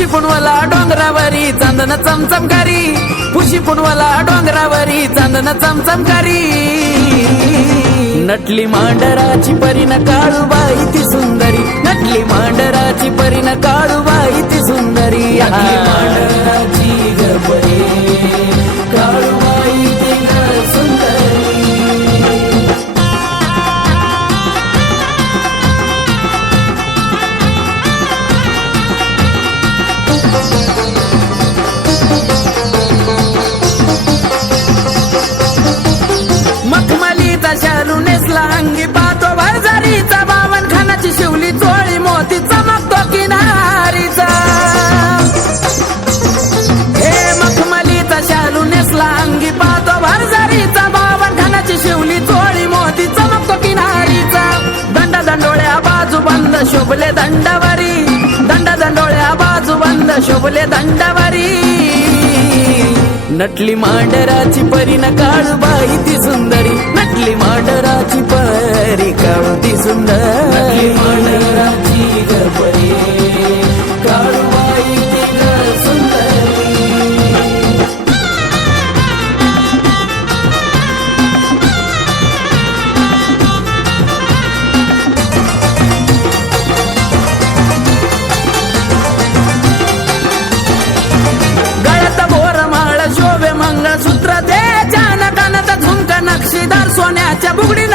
Pushy पुणवला डोंगरावरी चांदन चमचमकारी, pushy पुणवला डोंगरावरी चांदन चमचमकारी. नटली मांडराची परीन काळूबाई ती सुंदरी, नटली मांडराची परीन काळूबाई ती सुंदरी. नटली मांडराची ग परी काळूबाई ती ग सुंदरी. मखमलीचा शालू नेसला अंगी पाहतो भरजारीचा, बावन खानाची शिवली चोळी मोती चमकतो किनारीचा. हे मखमलीचा शालू नेसला अंगी पाहतो भरजारीचा, बावन खानाची शिवली चोळी मोती चमकतो किनारीचा. दंड दंडोळ्या बाजू बंद शोभले दंडावरी, दंड दंडोळ्या बाजू बंद शोभले दंडावरी. नटली मांडराची परीन काळूबाई ती सुंदरी, नटली मांडराची परी काळू ती सुंदर. नटली मांडराची ग परी काळूबाई ती ग सुंदरी. मंगळसूत्र त्याच्या नकानात झुमका नक्षीदार सोन्याच्या बुगडी